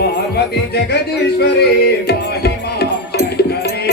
पार्वती जगदीश्वरी पाहि मां शंकरे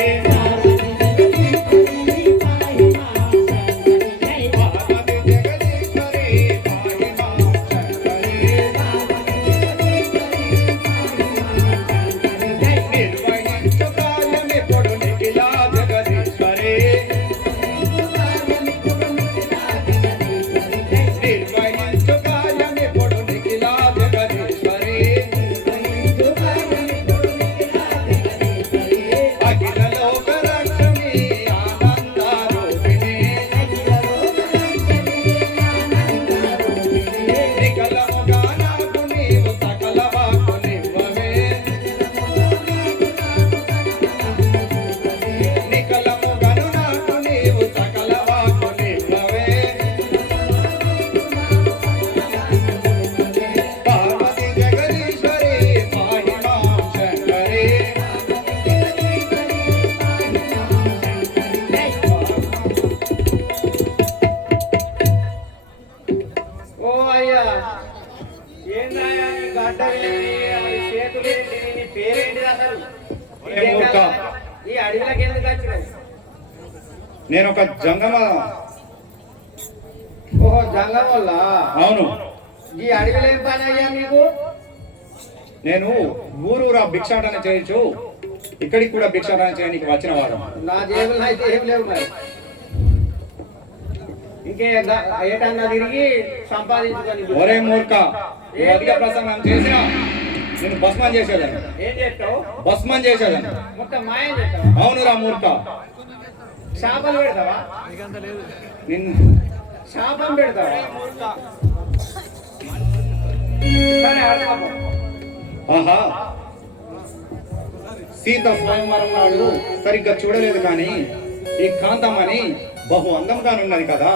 నేను ఒక జంగమ. ఓహో జంగం వల్ల? అవును. ఈ అడవిలో ఏం పని అయ్యా మీకు? నేను ఊరూరా భిక్షాటన చేయొచ్చు, ఇక్కడికి కూడా భిక్షాటన చేయడానికి వచ్చిన వాడు. నా జేబులు అయితే ఏం లేవు మరి. ఇంకే ఏటన్నా తిరిగి సంపాదించుకొని. ఒరే మూర్ఖ, అధిక ప్రసంగం చేసినా నేను భస్మం చేసేదాన్ని. ఏం చేస్తావు? భస్మం చేసేదాన్ని. మొత్తం మాయం చేస్తావా? అవునురా మూర్ఖ. శాపలు పెడతావా? నిన్ను శాపం పెడతావా? ఆహా, సీత స్వయంవరం నాడు సరిగ్గా చూడలేదు కానీ ఈ కాంతమ్మని బహు అందంగానున్నది కదా.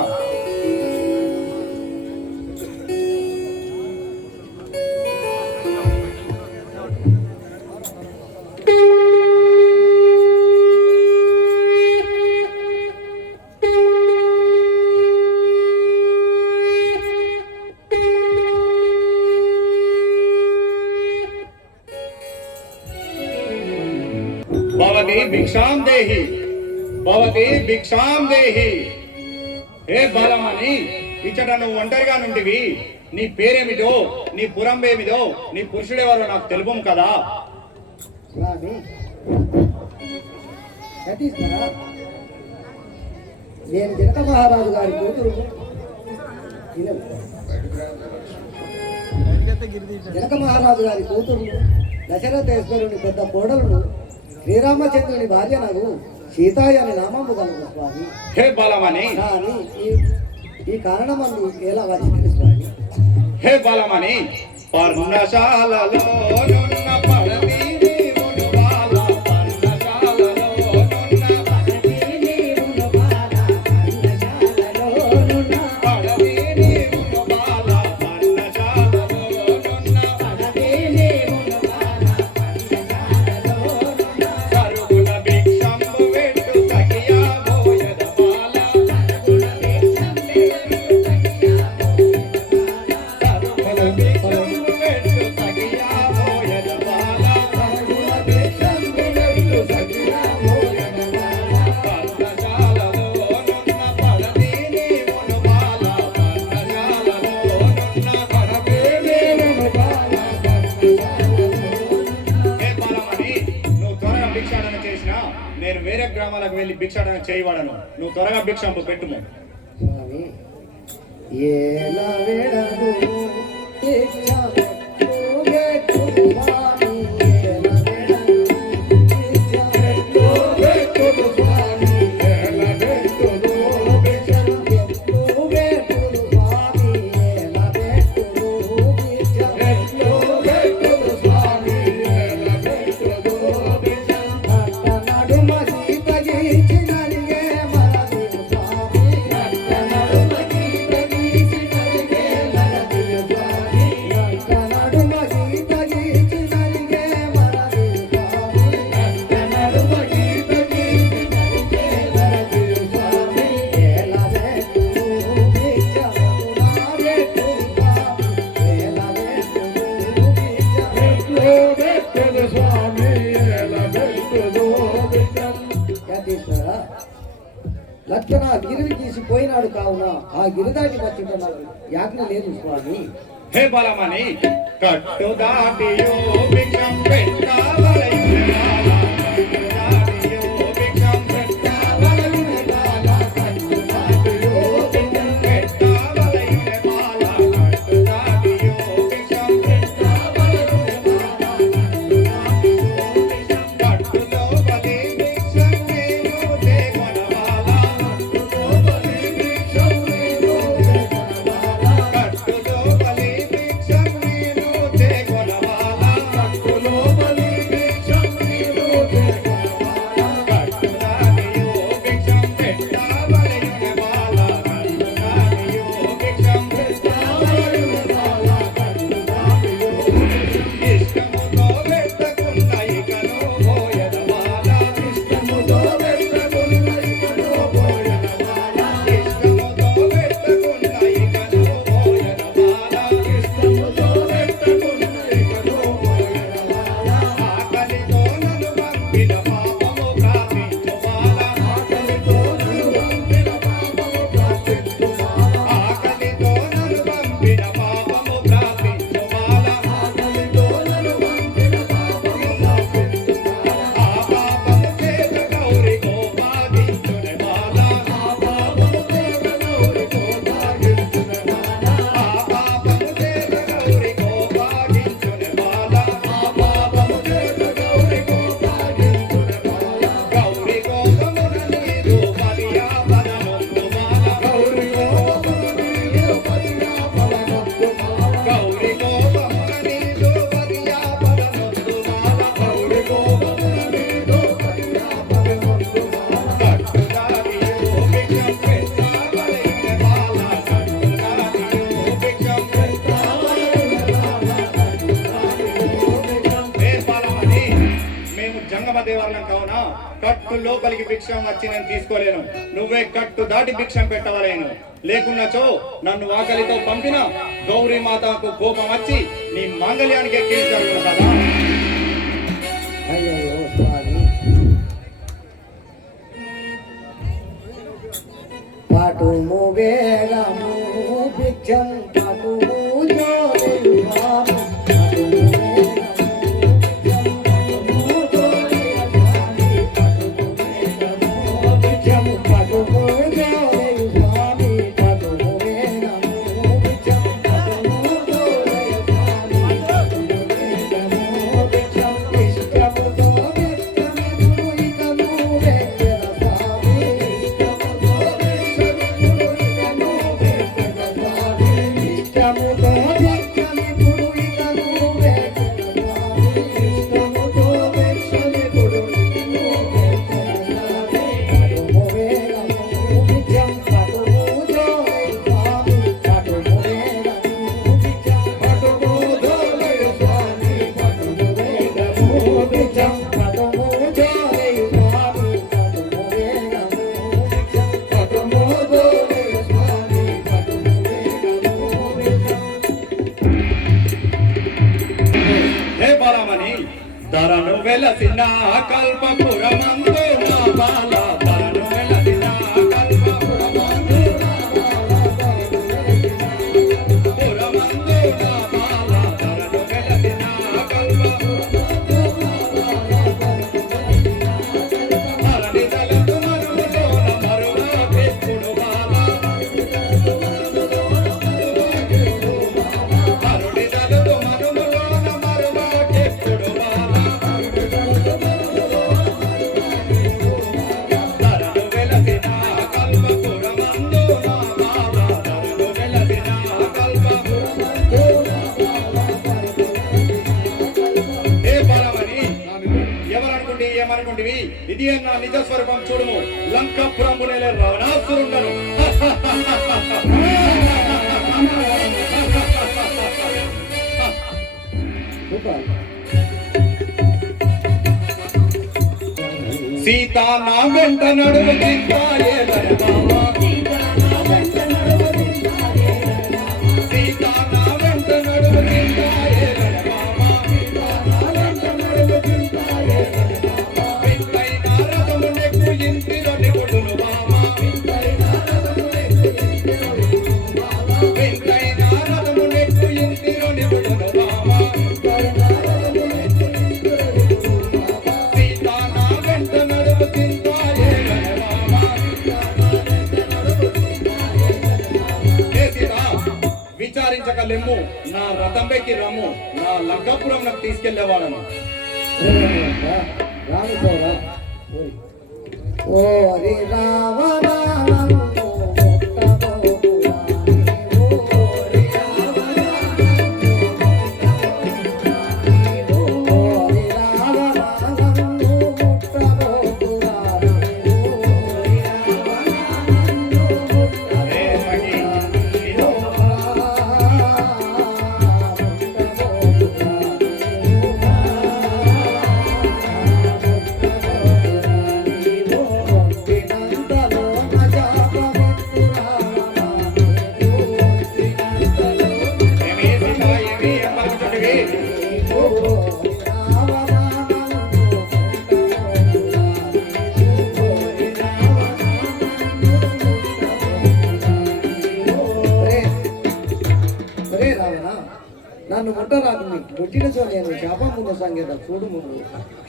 భవతి భిక్షాం దేహి, భవతి భిక్షాం దేహి. ఏ బలమని ఇచ్చట నువ్వు ఒంటరిగా నుండివి. నీ పేరేమిటో, నీ పురంబేమిటో, నీ పురుషుడెవరో నాకు తెలుపు కదా. నేను జనక మహారాజు గారి కూతురు. జనక మహారాజు గారి కూతురు దశరథేశ్వరుని పెద్ద కోడలను శ్రీరామచంద్రుని భార్య నాకు సీతాయి అని నామము కలుగు స్వామి. హే బలమని, కానీ ఈ కారణమందు ఎలా వచ్చింది స్వామి? హే బలమని పర్ణశాలలో పడవి నేను వేరే గ్రామాలకు వెళ్ళి భిక్షాటన చేయవాడను. నువ్వు త్వరగా భిక్షంపు పెట్టుము. స్వామి ఏలా వేడదు ఆ గిరిదాటి వచ్చుట నాకు యాజ్ఞ లేదు స్వామి. హే బలమని కట్టు దాటియో భిక్షం పెట్టవలయునే బాల, కట్టు దాటియో భిక్షం పెట్టవలయునే బాల, కట్టు దాటియో భిక్షం పెట్టవలయునే బాల, కట్టు దాటియో భిక్షం పెట్టవలయునే బాల, కట్టులో బలి భిక్షం నేను దేవనబాల, కట్టులో బలి భిక్షం నేను దేవనబాల, కట్టులో బలి భిక్షం నేను దేవనబాల, కట్టులో బలి భిక్షం నేను దేవనబాల, కట్టు దాటియో భిక్షం పెట్టవలయునే బాల, కట్టు దాటియో భిక్షం పెట్టవలయునే బాల, కట్టు దాటియో ఇష్టముతో పెట్టకున్న ఇకను పోయదబాల, ఇష్టముతో పెట్టకున్న ఇకను పోయదబాల, ఇష్టముతో పెట్టకున్న ఇకను పోయదబాల, ఇష్టముతో పెట్టకున్న ఇకను పోయదబాల, ఆకలితో నన్ను పంపిన పాపము ప్రార్థించు బాల, ఆకలితో నన్ను పంపిన పాపము ప్రార్థించు బాల, ఆకలితో నన్ను పంపిన పాపము ప్రార్థించు బాల, ఆకలితో నన్ను పంపిన పాపము ప్రార్థించు బాల, ఆ పాపము చేత గౌరి కోపాగించునే బాల, ఆ పాపము చేత గౌరి కోపాగించునే బాల, ఆ పాపము చేత గౌరి కోపాగించునే బాల, ఆ పాపము చేత గౌరి కోపాగించునే బాల, గౌరి కోపమున నీదు పర్యాపదనొద్దు బాల, గౌరి కోపమున నీదు పర్యాపదనొద్దు బాల, గౌరి కోపమున నీదు పర్యాపదనొద్దు బాల, గౌరి కోపమున నీదు పర్యాపదనొద్దు బాల, కట్టు దాటియో భిక్షం పెట్టవలయునే బాల, కట్టు దాటియో భిక్షం పెట్టవలయునే బాల, కట్టు దాటియో భిక్షం. ఏ బాలమని మేము జంగమ దేవాలయం కావున కట్టు లోపలికి భిక్షం వచ్చి నేను తీసుకోలేను, నువ్వే కట్టు దాటి భిక్షం పెట్టవలేను, లేకున్నచో నన్ను ఆకలితో పంపిన గౌరీ మాతకు కోపం వచ్చి నీ మాంగళ్యానికి ఎక్కించాడు కదా. అయ్యో స్వామి. పాటుము వేగము భిక్షం పాటుము జోలెయు స్వామి, పాటుము వేగము భిక్షం పాటుము జోలెయు స్వామి, పాటుము వేగము భిక్షం పాటుము జోలెయు స్వామి, పాటుము వేగము భిక్షం ఇష్టముతో భిక్షమిప్పుడు ఇక నువ్వే స్వామి, ఇష్టముతో భిక్షమిప్పుడు ఇక నువ్వే స్వామి, ఇష్టముతో భిక్షమిప్పుడు ఇక నువ్వే స్వామి, ఇష్టముతో భిక్షమిప్పుడు ఇక నువ్వే స్వామి, పాటుము వేగము భిక్షం పాటుము జోలెయు స్వామి, పాటుము వేగము భిక్షం పాటుము జోలెయు స్వామి, పాటుము వేగము భిక్షం పాటుము జోలెయు స్వామి, పాటుము వేగము భిక్షం పాటుము జోలెయు స్వామి, పాటుము వేగము భిక్షం. హే బాలమని ధరను వెలసిన కల్పపురమందు నా బాల, ధరను వెలసిన కల్పపురమందు నా బాల, పురమందు నా బాల, ధరను వెలసిన కల్పపురమందు నా బాల, హరణి దళపు మరువులోన మరువకెప్పుడు బాల, హరుడి దళపు మరువులోన మరువకెప్పుడు బాల, ధరను వెలసిన కల్పపురమందు నా బాల, ధరను వెలసిన కల్పపురమందు నా బాల. ఏ బలమని ఎవరనుకుంటే ఏమనుకుంటివి, ఇది నా నిజ స్వరూపం చూడుము, లంకాపురమునేలే రావణాసురుండను. సూపర్. సీత నా వెంట నడుము తింటాయేలన బావ, సీత నా వెంట నడుము తింటాయేలన బావ, సీత నా వెంట నడుము తింటాయేలన బావ, సీత నా వెంట నడుము తింటాయేలన బావ, వింతైన రథము నెక్కు ఇంటిలో నిపుణులు బావ, వింతైన రథము నెక్కు ఇంటిలో రథం పెట్టి రమ్ము, నా లంకాపురం నాకు తీసుకెళ్లేవాడను. రానుకోరా ఓరి రావణ నన్ను ముట్టరాదు, పుట్టిన చో నేను శాపం ముందు సంగీత చూడు ముందు.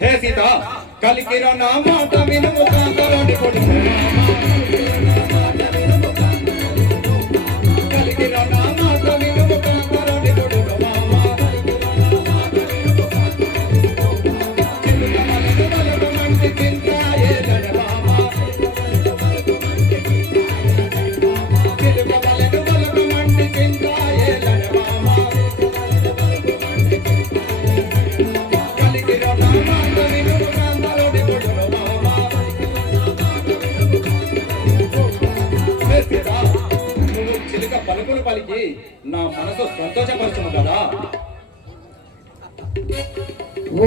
హే సీత, కలికిర నా మాట వినుము కాంతలోని కొడుకు. కలికిర నా మాట వినుము కాంతలోని కొడుకు మామ. చిలుకమలను బలగమంటి చింతాయేలడ మామ. చిలుకమలను బలగమంటి చింతాయేలడ మామ. చిలుక పలుకులు పలికి నా మనసు సంతోషపరచును కదా.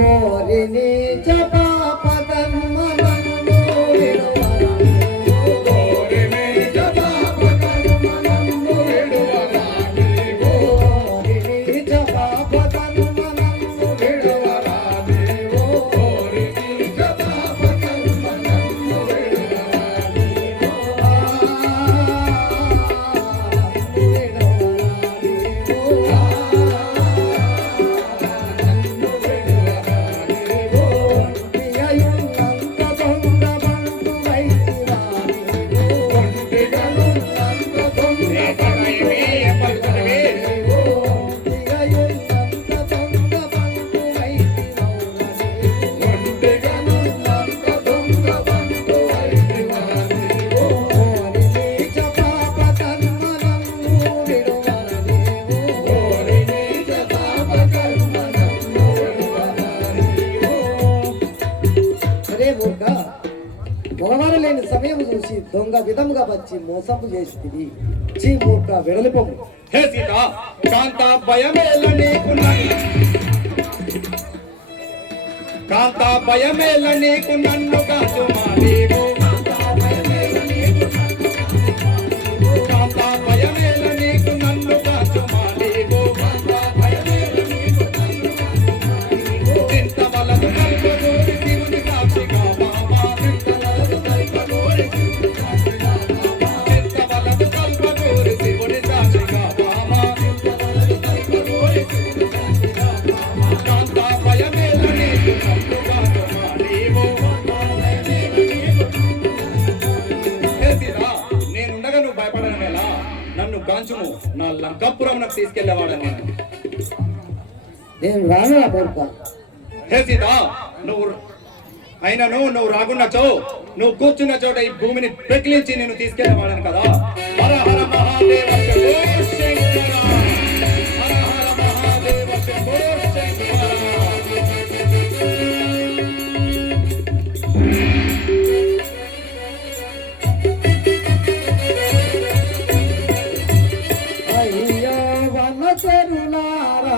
ఓరి నీచ పాప కర్మలను విడువరా. ఓరి నీచ పాప కర్మలను విడువరా. ఓరి నీచ పాప కర్మలను విడువరా. ఓరి నీచ పాప కర్మలను విడువరా. మగవారు లేని సమయం చూసి దొంగ విధముగా వచ్చి మోసపు చేసి చీ మూర్ఖ వెడలిపోము. హే సీత, కాంత భయమేల నీకు కాంత భయమేల నీకు నన్ను కాచుమా నీవు. కాంత భయమేల నీకు నన్ను కాచుమా నీవు. చింత వలదు కల్పగోరి శివుని సాక్షిగా మామా. చింత వలదు కల్పగోరి శివుని సాక్షిగా మామా. కాంత భయమేల నీకు నన్ను కాచుమా నీవు. నేనుండగా నువ్వు భయపడడం ఎలా? నన్ను గాంచుము, నా లంకాపురం నాకు తీసుకెళ్లేవాడని నేను రాను మూర్ఖ. హే సీత, నువ్వు రాకున్నచో, నువ్వు కూర్చున్న చోట ఈ భూమిని పెకిలించి నేను తీసుకెళ్లేవాడను కదా. హర హర మహాదేవ శంభో శంకర. హర హర మహాదేవ శంభో శంకర. అయ్యో వన చెరులారా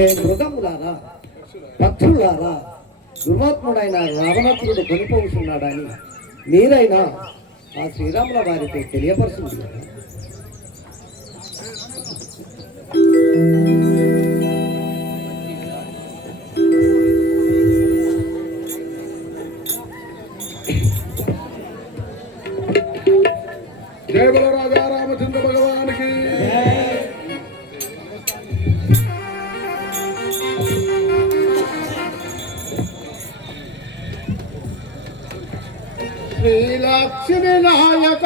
హే మృగములారా, పక్షులారా, దుర్మాత్ముడైన రావణాసురుడు కొనిపోతున్నాడని మీరైనా ఆ శ్రీరాముల వారితో తెలియపరుస్తుంది కదా. జయ బల రాజా రామచంద్ర భగవానికి. శ్రీ లక్ష్మీ నాయక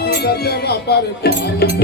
సుదర్శన పరిపాలక.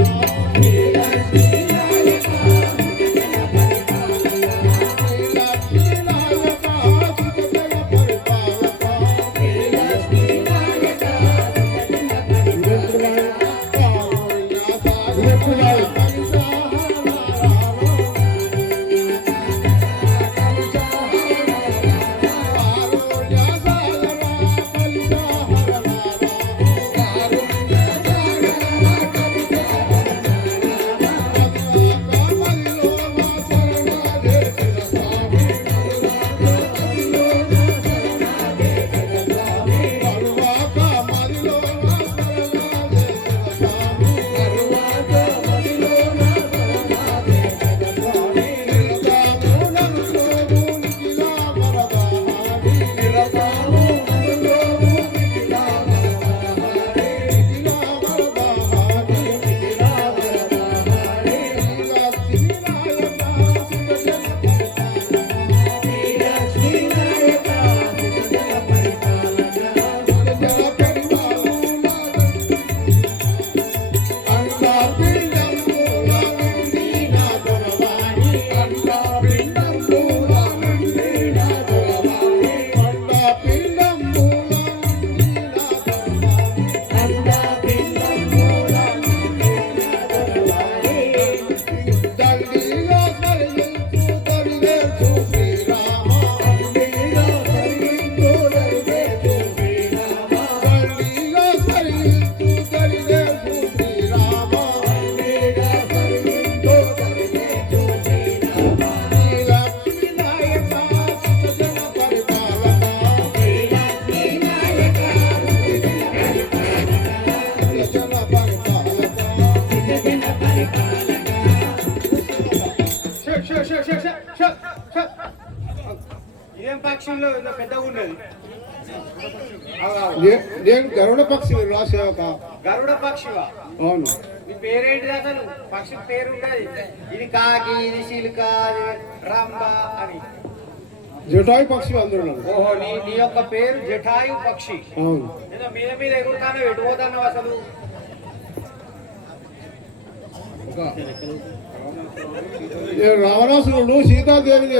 ఇదేం పక్షంలో పెద్దగా ఉండేది. నేను గరుడ పక్షి రాసేవక. గరుడ పక్షివా? అవును. నీ పేరేంటిది అసలు? పక్షి పేరు ఉండేది. ఇది కాకి, ఇది చిలుక, రంభ అని. జటాయు పక్షి అందరూ. ఓహో, నీ యొక్క పేరు జటాయు పక్షి. అవును. నేను మీద మీద ఎగురుతాను, ఎటు పోతాను అసలు? రావణాసురుడు సీతాదేవిని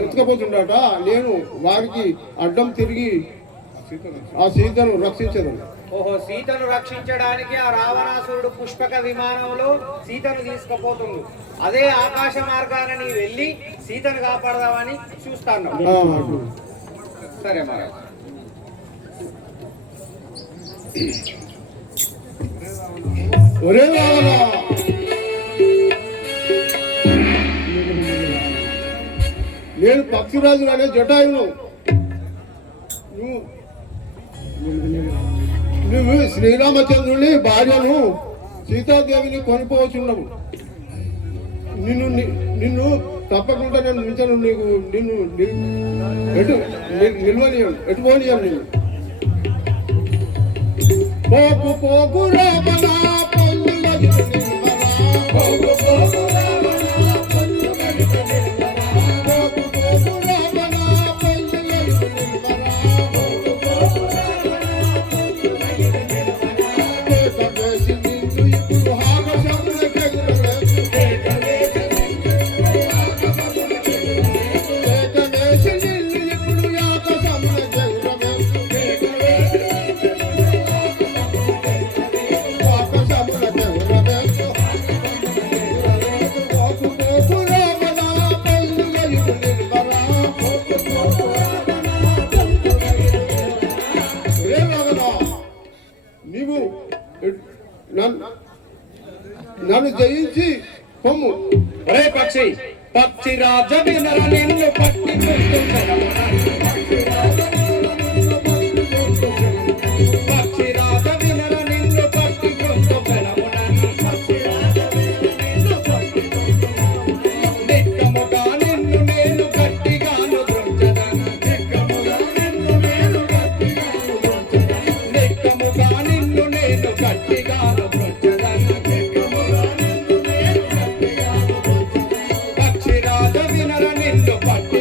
ఎత్తుకపోతుండట. నేను వారికి అడ్డం తిరిగి ఆ సీతను రక్షించదను. ఓహో, సీతను రక్షించడానికి ఆ రావణాసురుడు పుష్పక విమానంలో సీతను తీసుకుపోతుండు. అదే ఆకాశ మార్గాన నీ వెళ్ళి సీతను కాపాడదామని చూస్తాను. సరే మహారాజ్. ఒరే రావణ, నేను పక్షిరాజు అనే జటాయును. నువ్వు శ్రీరామచంద్రుని భార్యను సీతాదేవిని కొనిపోవచ్చున్నావు. నిన్ను తప్పకుండా నేను ఉంచను. నిన్ను ఎటు పోనీయం. నేను పోకు పోకు రామణ పొందుల పోకు పోకు రామణ పొందుల పోకు పోకు రామణ పొందుల పోకు పోకు ఇప్పుడు ఆకాశమున కెగురలే. ఇప్పుడు ఆకాశమున కెగురలే. నీవు నన్ను జయించి పొమ్ము. ఒరే పక్షి, పక్షిరాజ వినర నిన్ను పట్టి పక్షిరాజ వినర నిన్ను పట్టి నిక్కముగా నిన్ను నేను గట్టిగాను దృంచదను నిక్కముగా నిన్ను నేను గట్టిగాను దృంచదను పక్షిరాజ వినర నిన్ను పట్టి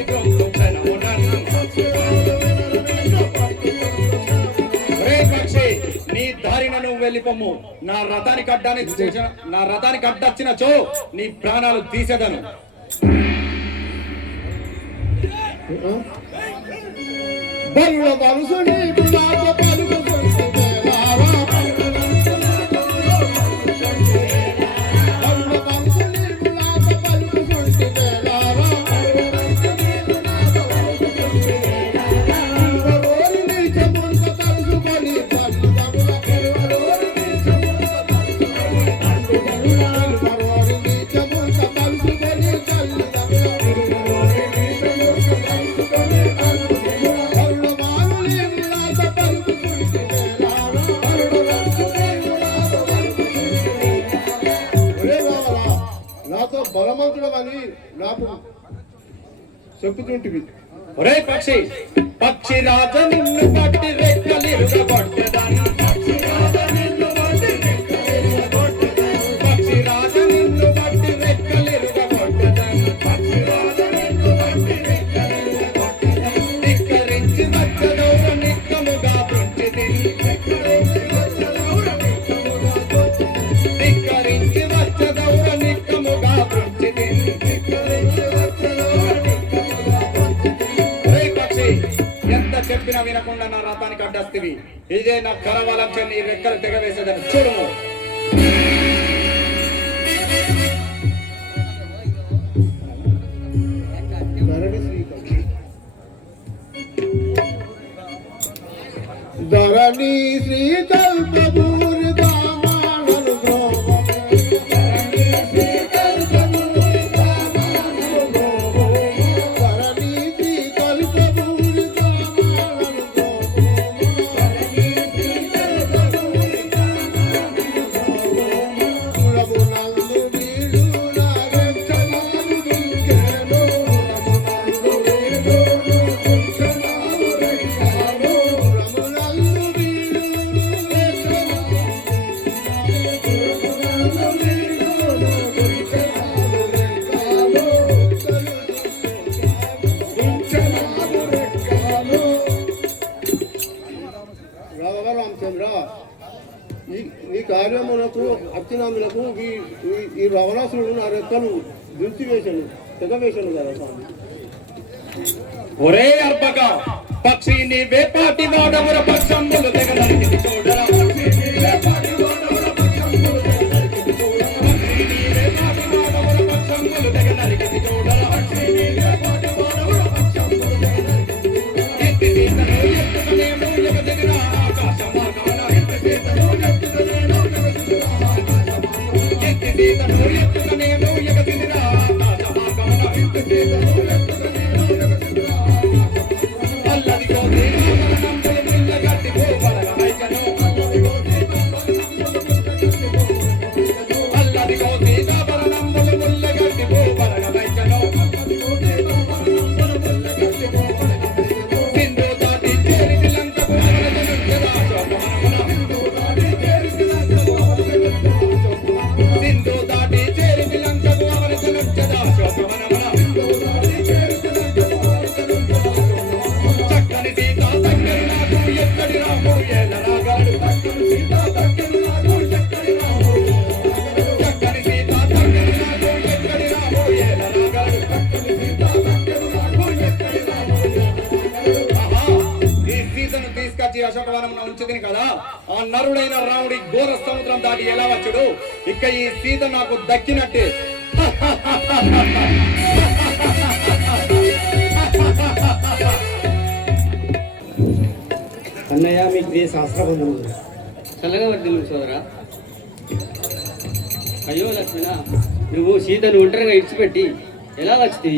రే పక్షి నీ దారిన నువ్వు వెళ్ళిపోము నా రథానికి అడ్డొచ్చినచో నీ ప్రాణాలు తీసేదను బల్ల మనసుని గులాబ పలుకుతుంటే రావా బల్ల మనసుని గులాబ పలుకుతుంటే రావా రోరి నీచ ముంత తలుసుకొని పల్లు బబుల రోరి నీచ ముంత తలుసుకొని నాతో బలవంతుడు అని నాకు చెప్పుతుంటివి. ఒరే పక్షి పక్షిరాజ నిన్ను పట్టి రెక్కలిరుగబట్టెదను పక్షిరాజ నిన్ను పట్టి రెక్కలిరుగబట్టెదను ధిక్కరించి వచ్చదౌర నిక్కముగా దృంచితిని ధిక్కరించి వచ్చదౌర నిక్కముగా దృంచితిని ఎంత చెప్పినా వినకుండా నా రథానికి అడ్డస్తివి ఇదే నా కరవాలం నీ రెక్కలు తెగవేసేదని చూడము ధరణి శ్రీకల్పూరి దామానను రామచంద్ర ఈ కార్యములకు అర్చనాములకు ఈ రావణాసురుడు నా రెక్కలు దించివేశాను తెగవేశాను కదా స్వామి. ఒరే అర్పక పక్షి నీ వేపాటి వాడవర పక్షములు తెగనరికి చూడరా అశోకవనం ఉంచుతుంది కదా ఆ నరుడైన రాముడి ఘోర సముద్రం దాటి ఎలా వచ్చాడు ఇక ఈ సీత నాకు దక్కినట్టే అన్నయ్య మీకు ఏ శాస్త్రబంధం చల్లగా వర్దిల్లు సోదరా. అయ్యో లక్ష్మణ, నువ్వు సీతను ఒంటరిగా ఇడిచిపెట్టి ఎలా వచ్చింది?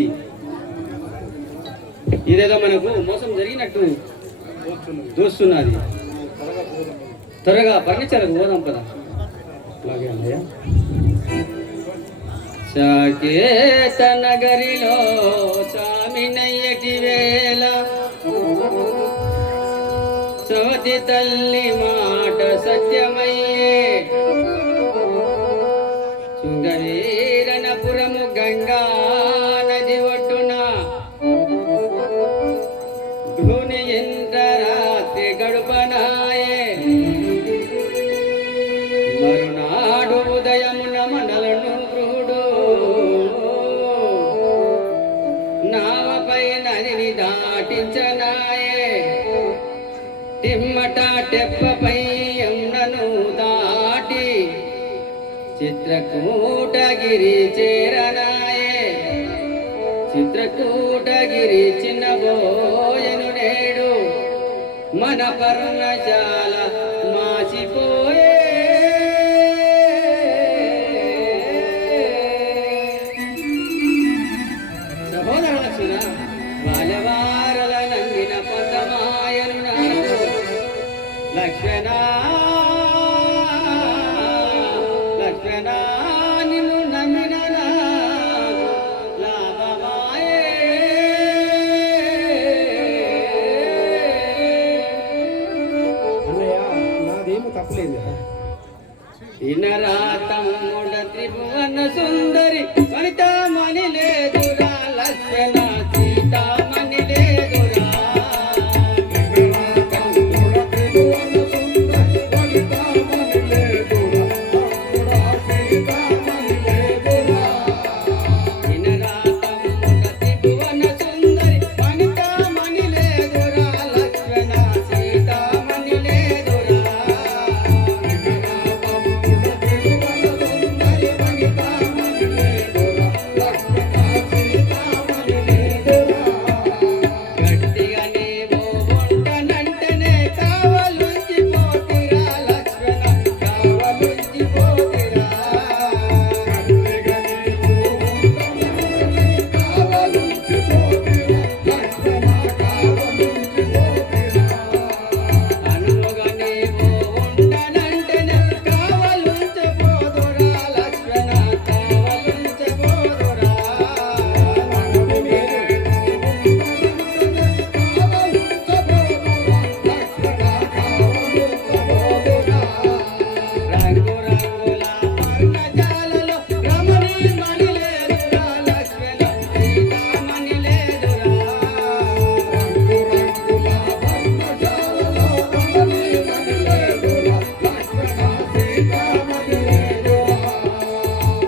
ఇదేదో మనకు మోసం జరిగినట్టు దోస్తున్నది. త్వరగా ఫర్నిచర్కు పోదాం కదా. అలాగే అన్నయ్య. సాకేత నగరిలో సామినయ్యటి వేళ సవతి తల్లి మాట సత్యమయ్యే శృంగవీరనపురము గంగా నది ఒడ్డున ధూని ఇంద్రరాత్రి గడుపనాయే మరునాడు ఉదయమున మనలను గృహుడు నావపై నదిని దాటించనాయే తిమ్మట తెప్పపై యమునను దాటి చిత్రకూటగిరి చేరనాయే చిత్రకూటగిరి చిన్నబోయను నేడు మన పర్ణశాల మాసిపోయే సహోదరుల బాలవారల నందిన పదమాయను నాకు లక్ష్మణ లక్ష్మణ నిన్ను నమ్మిన నాకు లాభమాయే అన్నయ్య నాదేమో తప్పలేదు కదా. ఇనరా తమ్ముడ త్రిభువన సుందరి వనితామణి లేదురా లక్ష్మణ సీతామణి లేదురా ఇనరా తమ్ముడ త్రిభువన సుందరి వనితామణి లేదురా లక్ష్మణ సీతామణి లేదురా గట్టిగా నీవు ఉంటానంటేనే కావలుంచి పోతిరా లక్ష్మణ కావలుంచి పోతిరా అనువుగా నీవు ఉంటానంటేనే కావలుంచి పోదురా లక్ష్మణ కావలుంచి పోదురా రంగు రంగుల పర్ణశాలలో రమణీమణి లేదురా లక్ష్మణ సీతామణి లేదురా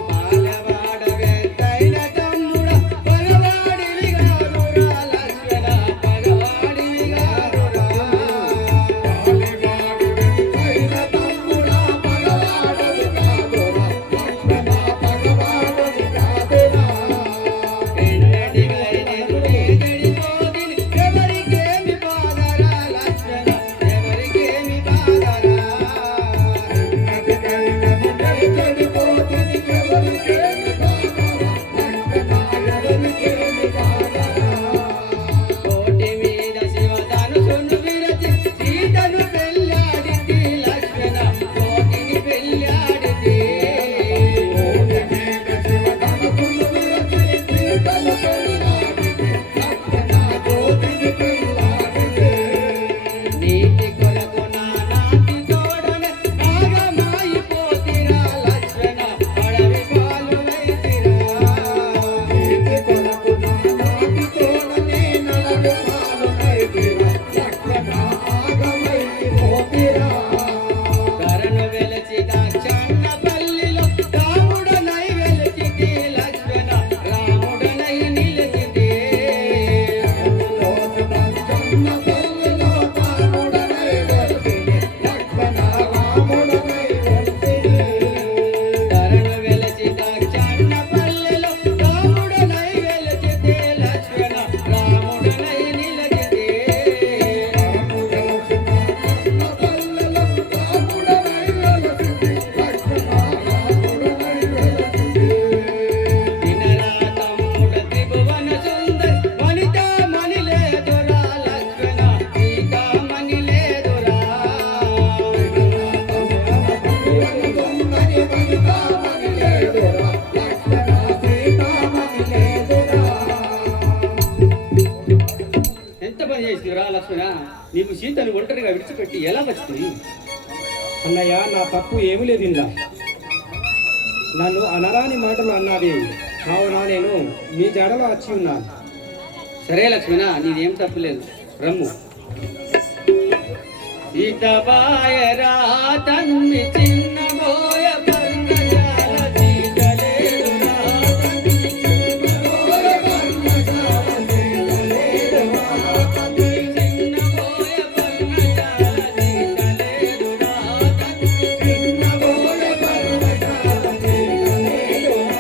బాలవాడవే తైల తమ్ముడ పగవాడివి గారురా లక్ష్మణ పగవాడివి గారురా ఎవరికేమి బాధరా లక్ష్మణ ఎవరికేమి బాధరా కోటి మీద శివధనుసును విరచి సీతను పెళ్ళాడితి లక్ష్మణ కోటిని పెళ్ళాడితి నీతి కొరకు నా నాటి తోడనే ఆగమాయిపోతిరా లక్ష్మణ అడవి పాలు వైతిరా కరను వెలచి దాక్షాణ పల్లిలో రాముడనై వెలచితి లక్ష్మణ రాముడనై నిలిచితి కరను వెలచి దాక్షాణ పల్లిలో రాముడనై వెలచితి లక్ష్మణ రాముడనై నిలిచితి వినరా తమ్ముడ సీతను ఒంటరిగా విడిచిపెట్టి ఎలా వచ్చింది? అన్నయ్య, నా తప్పు ఏమీ లేదు ఇందా. నన్ను అనరాని మాటలు అన్నది, కావున నేను మీ జాడలో వచ్చి ఉన్నాను. సరే లక్ష్మణ, నీదేం తప్పులేదు, రమ్ము. సీత బాయరా తన్ని చిన్నబోయ పర్ణశాల సీత లేదురా తన్ని చిన్నబోయ పర్ణశాల సీత లేదురా తన్ని చిన్నబోయ పర్ణశాల సీత లేదురా తన్ని చిన్నబోయ పర్ణశాల సీత లేదురా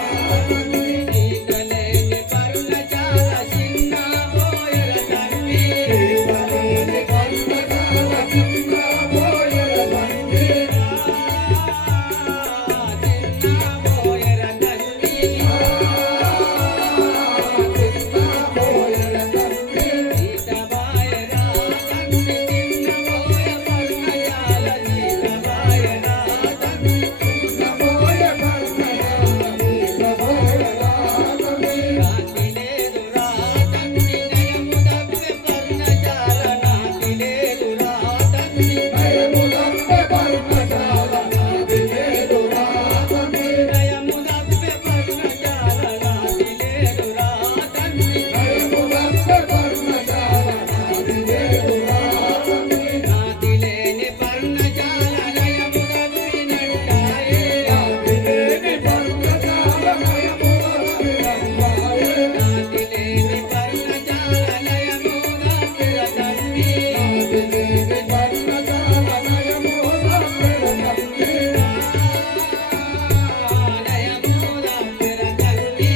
తన్ని సీత లేని పర్ణశాల చిన్నబోయర తన్ని సీత లేని పర్ణశాల చిన్నబోయర తన్ని చిన్నబోయర తన్ని చిన్నబోయర తన్ని సీత బాయరా తన్ని చిన్నబోయ పర్ణశాల సీత బాయరా తన్ని చిన్నబోయ పర్ణశాల సీత బాయరా తన్ని రాతి లేదురా తన్ని నయము దబ్బె పర్ణశాల నాతి లేదురా తన్ని నయము దబ్బె పర్ణశాల నాతి లేదురా తన్ని నయము దబ్బె పర్ణశాల నాతి లేదురా తన్ని నయము దబ్బె పర్ణశాల నాతి లేదురా తన్ని నాతి లేని పర్ణశాల నయము దబ్బినట్టాయే నాతి లేని పర్ణశాల నయము దబ్బినట్టాయే నాతి లేని పర్ణశాల నయము దబ్బిర తన్ని నాతి లేని పర్ణశాల నయము దబ్బిర తన్ని నయము దబ్బిర తన్ని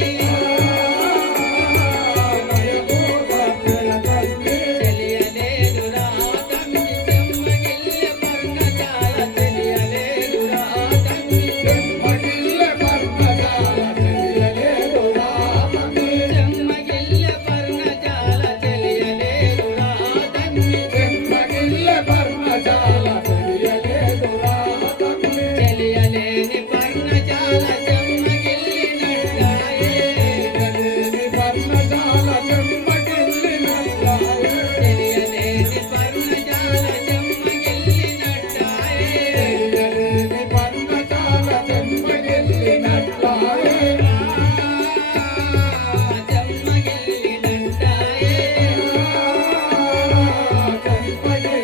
నయము దబ్బిర తన్ని తెలియలేదురా తన్ని చెమ్మగిల్లె పర్ణశాల తెలియలేదురా తన్ని చెమ్మగిల్లె పర్ణశాల తెలియలేదురా తన్ని చెమ్మగిల్లె పర్ణశాల తెలియలేదురా తన్ని చెమ్మగిల్లె పర్ణశాల తెలియలేదురా తన్ని తెలియలేని పర్ణశాల చెమ్మగిల్లినట్టాయే తెలియలేని పర్ణశాల చెమ్మగిల్లినట్టాయే తెలియలేని పర్ణశాల చెమ్మగిల్లినట్టాయే తెలియలేని పర్ణశాల చెమ్మగిల్లినట్టాయే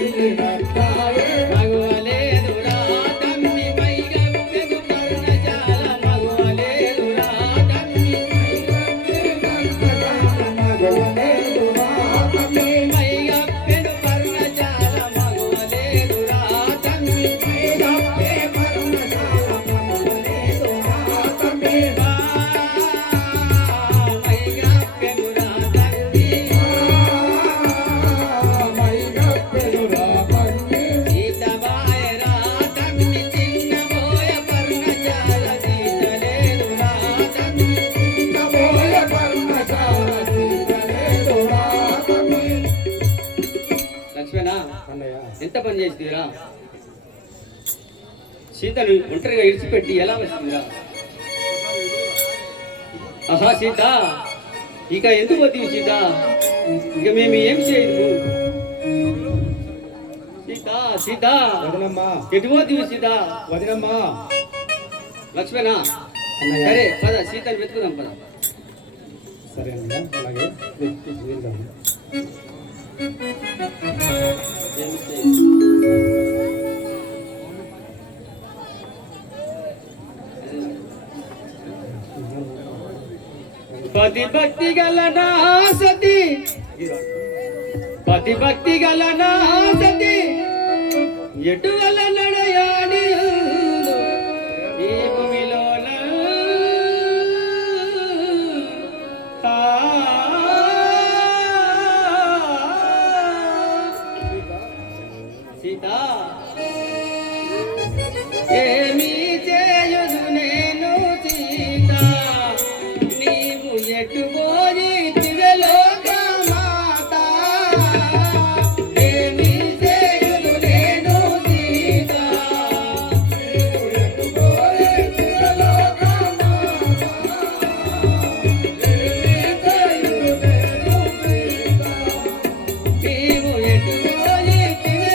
చెమ్మగిల్లినట్టాయే మగువలేదురా తన్ని మైగవ్వెగు పర్ణశాల మగువలేదురా తన్ని మగువలేదురా తన్ని మైగవ్వెగు పర్ణశాల మగువలేదురా తన్ని మైగవ్వె పర్ణశాల మగువలేదురా తన్ని మైగవ్వెగురా తన్ని మైగవ్వెగురా తన్ని సీత బాయరా తన్ని చిన్నబోయ పర్ణశాల సీత లేదురా తన్ని చిన్నబోయ పర్ణశాల సీత లేదురా తన్ని. లక్ష్మణ, అన్నయ్య, ఎంత పని చేస్తుందిరా? సీతను ఒంటరిగా ఇడిచిపెట్టి ఎలా వచ్చిందిరా? ఆహా సీత, ఇక ఎందుకు పోతుంది సీత? ఇక మేము ఏం చేయదు. సీత సీత వదినమ్మా, ఎటు పోతుంది సీత? వదినమ్మా. లక్ష్మణ, అన్నయ్య. సరే పద, సీతను వెతుకుదాం పద. సరే అన్నయ్య, అలాగే వెళ్దాం. పతి భక్తి గల నా సతి, పతి భక్తి గల నా సతి, ఎటు వల్ల నడయాడి ఈ భూమిలోన సీత ఏమి చేయదు నేను సీత, నీవు ఎటు పోయి తిరలోక మాత. ఏమి చేయదు నేను సీత, నీవు ఎటు పోయి తిరలోక మాత. ఏమి చేయదు నేను సీత, నీవు ఎటు పోయి తిరలోక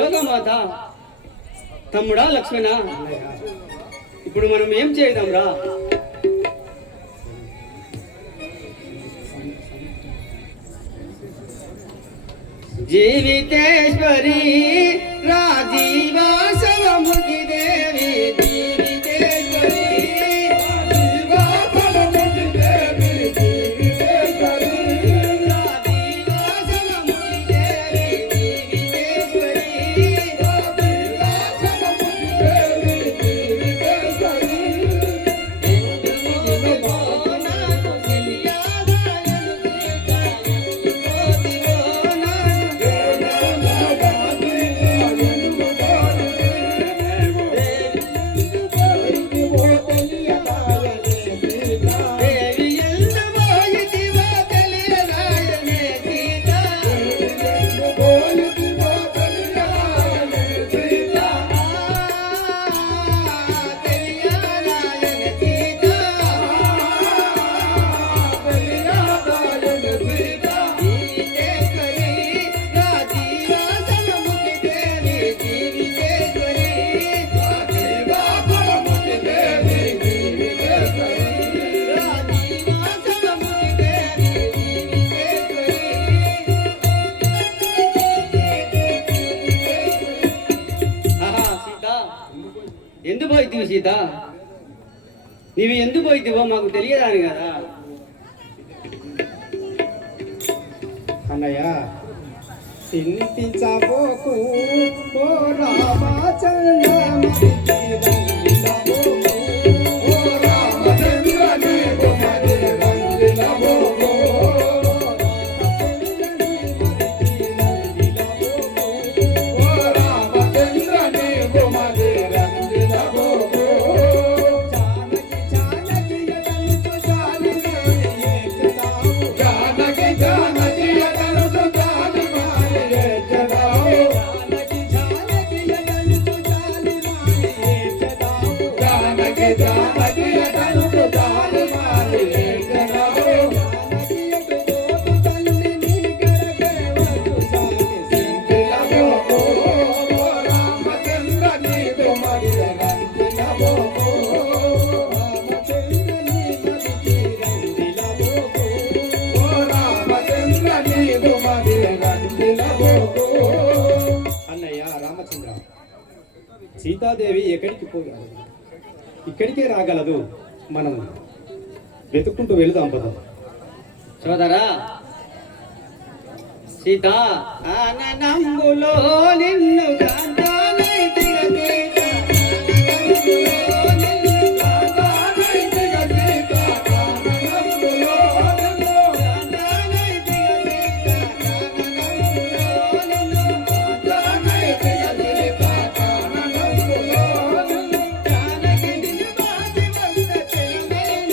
లోకమాత తమ్ముడా లక్ష్మణ, ఇప్పుడు మనం ఏం చేద్దాం రా? జీవితేశ్వరి రాజీవాసవముఖి దేవి, జీవితేశ్వరి రాజీవాసవముఖి దేవి, జీవితేశ్వరి రాజీవాసవముఖి దేవి, జీవితేశ్వరి రాజీవాసవముఖి దేవి, జీవితేశ్వరి నాకు దేవి ఎందు మోయితివో తెలియరాయనే సీత, తెలియరాయనే సీత, జీవితేశ్వరి రాజీవాసవముఖి దేవి, జీవితేశ్వరి రాజీవాసవముఖి దేవి, జీవితేశ్వరి. ఆహా సీత, ఎందు పోయితివి సీత? నీవు ఎందుకు పోయితివో మాకు తెలియదాని కదా. అన్నయ్య చింతించబోకు ఓ రామచంద్ర అన్నయ్య రామచంద్ర, సీతాదేవి ఎక్కడికి పోగలదు? ఇక్కడికే రాగలదు. మనం వెతుక్కుంటూ వెళుదాం పదం. సోదరా సీత, ఆనందంబులో నిన్ను కాంతానైతిగ సీత, ఆనందంబులో నిన్ను కాంతానైతిగ సీత, జానకి నిన్ను బాసి వంద చెలమైన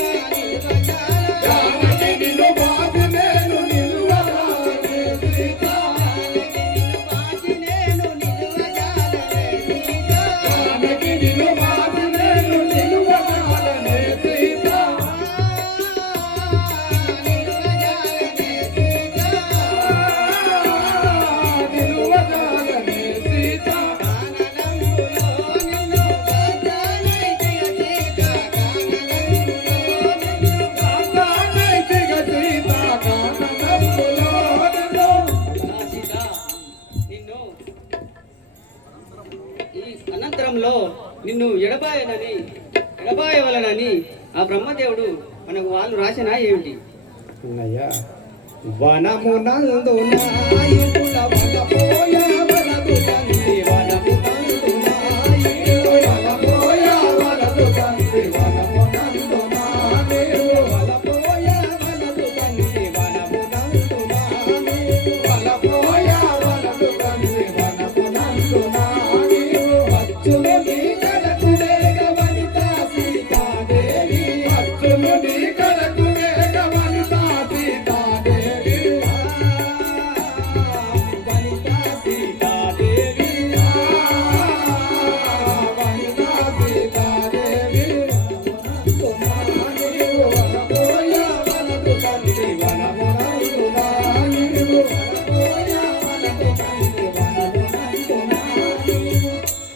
నిలువజాల, బాసి నేను నిలువజాలనే సీత, నిలువజాలనే సీత, ఆనందంబులో నిన్ను కాంతానైతిగ సీత, సీత, నిన్ను ఈ అనంతరంలో నిన్ను ఎడబాయవలనని ఆ బ్రహ్మదేవుడు మనకు వాళ్ళు రాసినా ఏమిటి? అన్నయ్య వనమునందు నాయుడుల వనపోయ వలదు తండ్రి, వనమునందు నాయుడు వనపోయ వలదు తండ్రి, వనమునందు నాయుడు వలపోయ వలదు తండ్రి, వనమునందు నాయుడు వలపోయ వలదు తండ్రి, వనమునందు నాయుడు వచ్చును నీ కడకు వేగ వనిత సీతాదేవి, వచ్చును నీ కడకు వేగ వనిత సీతాదేవి, వనిత సీతాదేవి.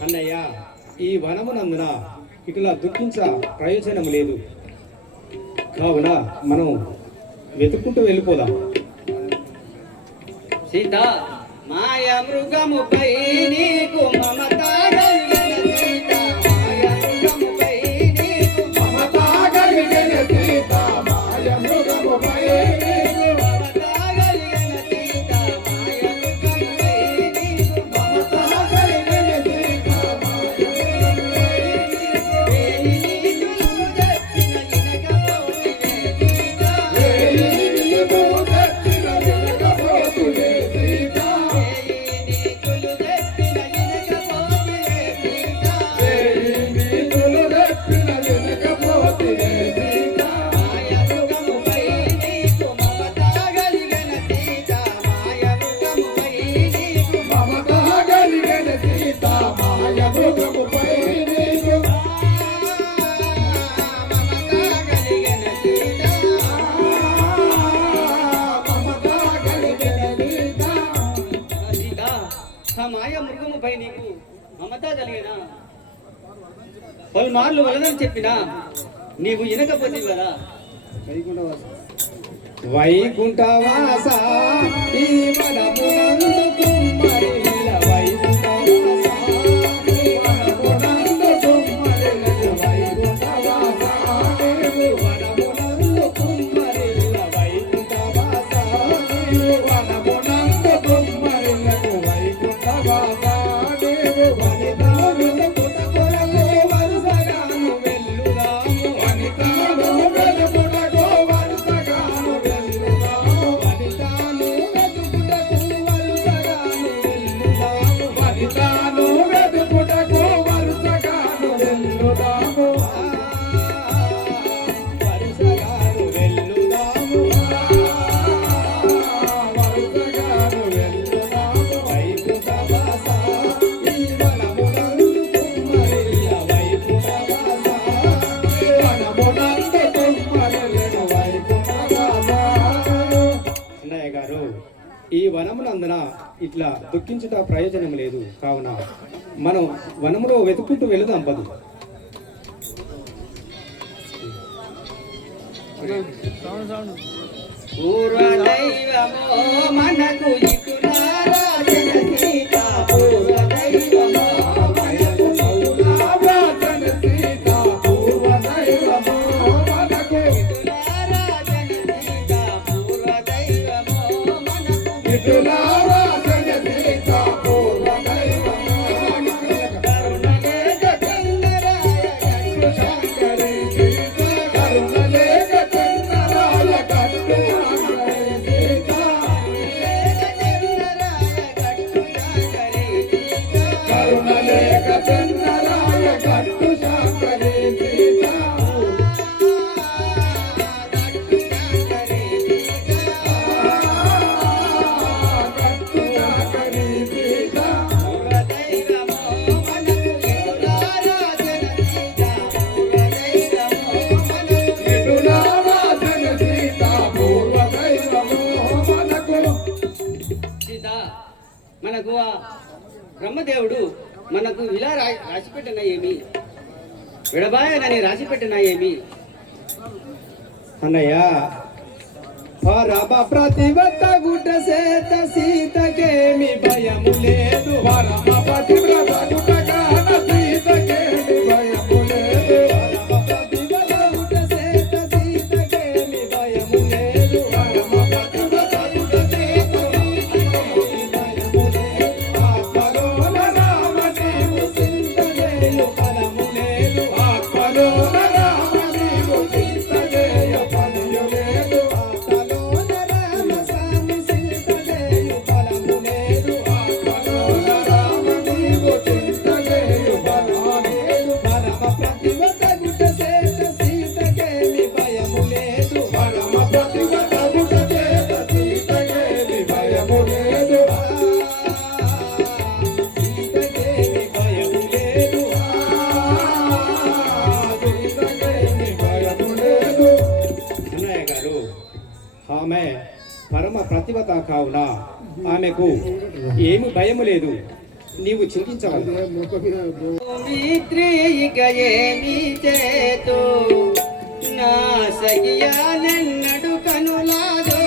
అన్నయ్య, ఈ వనమునందున ఇట్లా దుఃఖించ ప్రయోజనం లేదు. కావున మనం వెతుక్కుంటూ వెళ్ళిపోదాం. సీత మాయ మృగముపై నీకు మమత కలిగెను సీత, మాయ మృగముపై నీకు మమత కలిగెను సీత, మాయ మృగముపై నీకు మమత కలిగెను సీత, మాయ మృగముపై నీకు మమత కలిగెను సీత, మాయ మృగముపై వేయి నీకులు చెప్పిన వినకపోతివే సీత, నీకులు చెప్పిన వినకపోతివే సీత, వేయి నీకులు చెప్పిన నీకులు చెప్పిన వినకపోతివే సీత, మాయ మృగముపై నీకు మమత కలిగెను సీత, మాయ మృగముపై నీకు మమత కలిగెను సీత, మాయ మృగముపై నీకు మమత కలిగెను సీత. సీత ఆ మాయ మృగముపై నీకు మమత కలిగినా పలుమార్లు వలనని చెప్పినా నీవు వినకపోతే కదా. వైకుంఠవాస ఈ వనమునందు కుమ్మరిల్ల వైకుంఠవాస, ఈ వనమునందు కుమ్మరిల్ల వైకుంఠవాస, ఈ వనమునందు కుమ్మరిల్ల వైకుంఠవాస, ఈ వనమునందు కుమ్మరిల్ల వైకుంఠవాస, నీవు వనితాను వెతుకుట కొరకు వరుసగాను వెళ్ళుదాము, వనితాను వెతుకుటకు వరుసగాను వెళ్ళుదాము, వనితాను వెతుకుటకు వరుసగాను వెళ్ళుదాము, వనితాను వెతుకుటకు వరుసగాను వెళ్ళుదాము, వరుసగాను వెళ్ళుదాము, వరుసగాను వెళ్ళుదాము, వైకుంఠవాస ఈ వనమునందు కుమ్మరిల్ల వైకుంఠవాస, వనమునందు కుమ్మరిల్లను వైకుంఠవాస. అన్నయ్య గారు, ఈ వనమునందున ఇట్లా దుఃఖించుట ప్రయోజనం లేదు. కావున మనం వనములో వెతుక్కుంటూ వెళుదాం పదు. పూర్వదైవమో మనకు ఇటులారాధన సీత, పూర్వదైవమో మనకు రాజన సీత పూర్వదైవమో మనకు ఇటులారాధన సీత, పూర్వదైవమో మనకు ఇటులారాజన సీత పూర్వదైవమో మనకు కరుణలేక చంద్రాయ గట్టు శంకరి సీత కరుణలేక చంద్రాయ కట్టు శంకరి సీత కరుణలేక చంద్రాయ గట్టు శాంకరి సీత, కరుణలేక చంద్రాయ కట్టు శంకరి సీత పూర్వదైవమో మనకు ఇటులారాధన సీత, పూర్వదైవమో మనకు ఇటులారాజన సీత పూర్వదైవమో మనకు సీత, మనకు ఆ బ్రహ్మదేవుడు మనకు ఇలా రాసిపెట్టిన ఏమి, విడబాయనని రాసిపెట్టిన ఏమి. అన్నయ్య, పరమ ప్రతివత గుట సేత సీతకేమి భయము లేదు, పరమ పతివ్రత గుటగాన సీతకేమి భయము లేదు, పరమ ప్రతివత గుట సేత సీతకేమి భయము లేదు, పరమ పతివ్రత గుట సీతకేమి భయము లేదు. ఆత్మలోన రామ నీవు చింతలేయు ఫలము లేదు, ఆత్మలోన రామ నీవు చింతలేయు పనియు లేదు, ఆత్మలోన రామ స్వామి సీతదేయు ఫలము లేదు, ఆత్మలోన రామ నీవు చింతలేయు బలము లేదు, పరమ ప్రతివత గుట సేత సీతకేమి భయము లేదు, పరమ పతివ్రత గుట చేత సీతకేమి భయము లేదు, సీతకేమి భయము లేదు. సీతకేమి భయము లేదు. అన్నయ్య గారు, ఆమె పరమ ప్రతివత కావున ఆమెకు ఏమి భయము లేదు. నీవు చింతించవద్దు. మిత్రి ఇక ఏమి చేతు నా సఖియా నన్నడు కనులాదో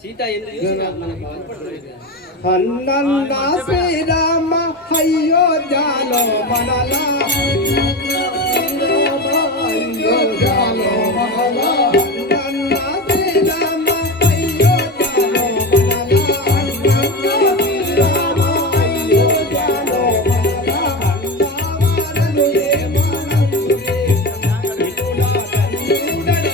సీత ఎందుకు మనకు హన్నన్న శ్రీరామ అయోధ్యలో మనలా అయోధ్యలో మనలా హన్నన్న శ్రీరామ అయోధ్యలో మనలా హన్నన్న శ్రీరామ అయోధ్యలో మనలా హన్నవారలు ఏ మనసు ఇటులా కన్నుడడ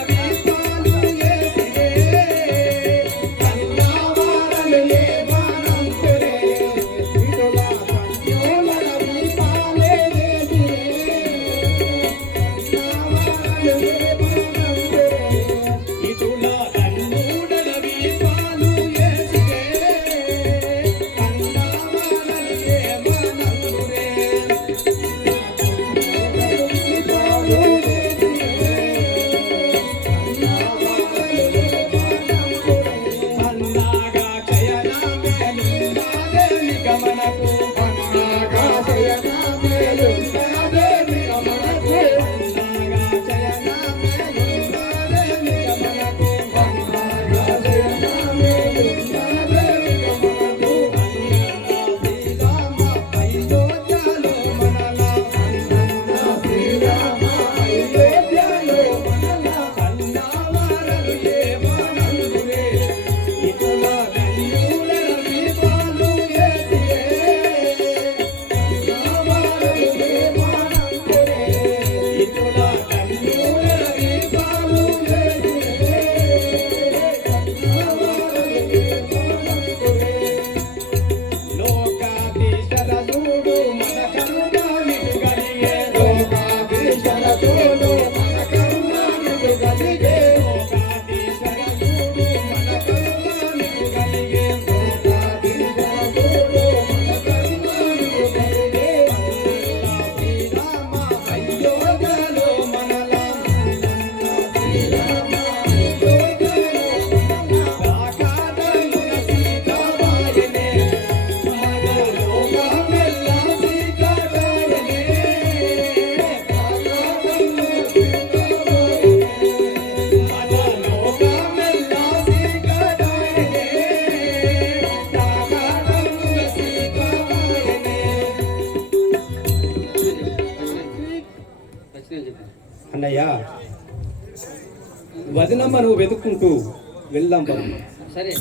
వదినమ్మ నువ్వు వెతుక్కుంటూ వెళ్దాం పద. సరే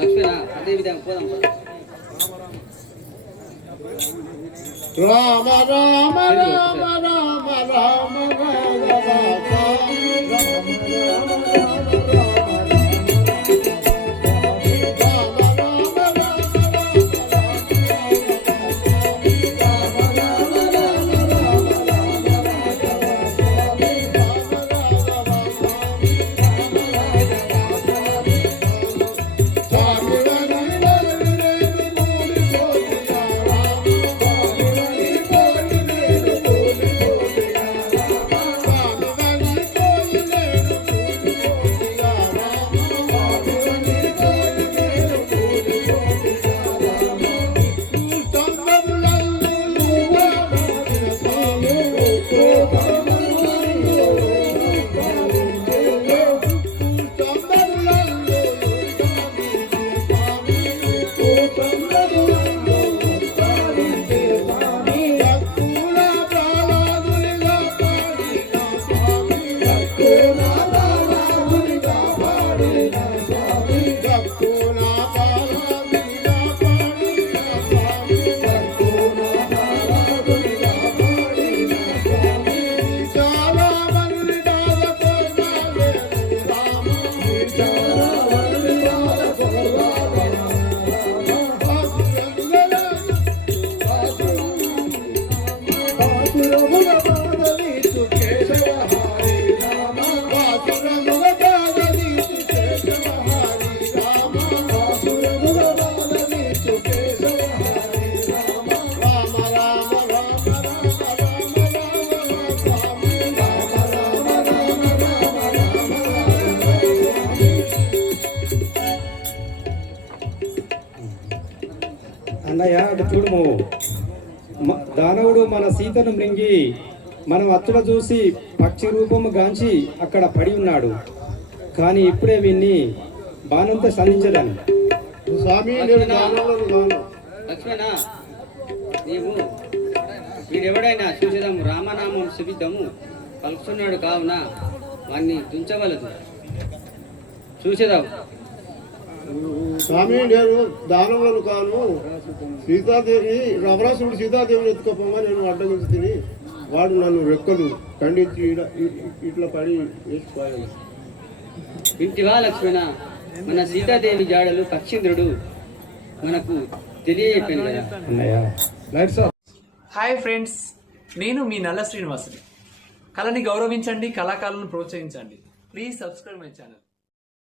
లక్ష్మణ, అదే విధంగా పోదాం పద. రామ రామ రామ రామ రామ అన్నయ్య అటు చూడుము, దానవుడు మన సీతను మృంగి మనం అచ్చుల చూసి పక్షి రూపము గాంచి అక్కడ పడి ఉన్నాడు. కానీ ఇప్పుడే వీన్ని బాణంతో సంధించదని. స్వామి నేను దానవులను కాను. లక్ష్మణ, నీవు వీడెవడైనా చూసేదాము రామనామం శపిద్దాము పలుకుతున్నాడు కావున వాణ్ణి తుంచవలదు. చూసేదాము. స్వామి నేను దానవులను కాను. సీతాదేవి రవరాసుడు సీతాదేవిని ఎత్తుకోపోమని నేను అడ్డగించి తిని వాడు నన్ను రెక్కలు ఖండించి ఇట్లా పడి వేసిపోయాను. వింటివా లక్ష్మణ, మన సీతాదేవి జాడలు పక్షీంద్రుడు మనకు తెలియజెప్పాను కదా. అన్నయ్య లైట్స్ ఆఫ్. హాయ్ ఫ్రెండ్స్, నేను మీ నల్ల శ్రీనివాసుని. కళని గౌరవించండి, కళాకారులను ప్రోత్సహించండి. Please subscribe my channel.